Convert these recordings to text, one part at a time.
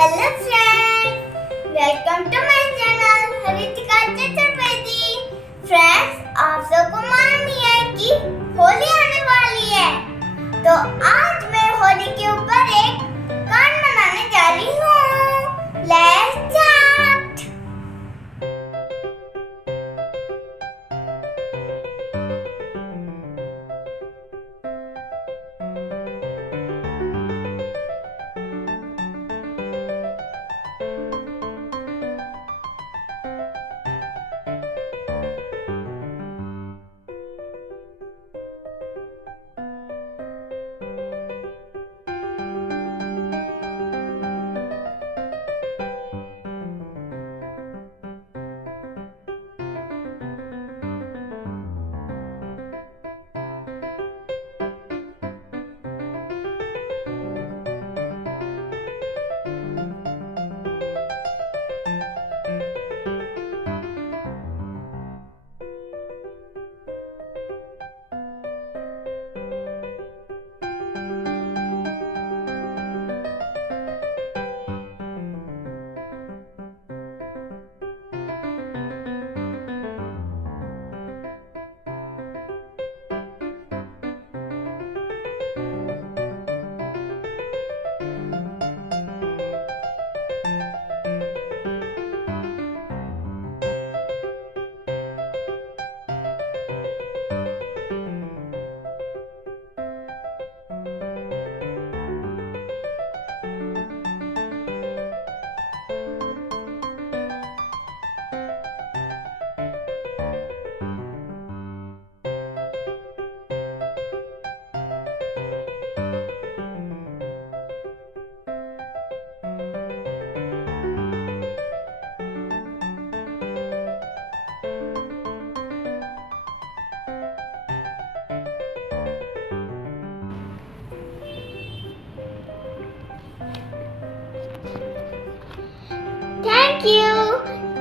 Hello friends, welcome to my channel Haritika Chaturvedi. Friends, आप सबको मालूम ही है कि होली आने वाली है, तो आज मैं होली के ऊपर एक कार्ड बनाने जा रही हूँ. Let's start.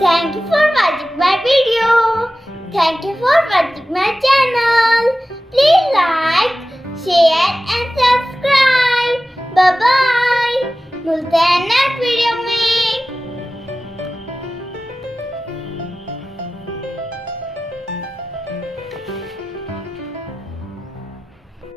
Thank you for watching my video. Thank you for watching my channel. Please like, share and subscribe. Bye bye. मिलते हैं नेक्स्ट वीडियो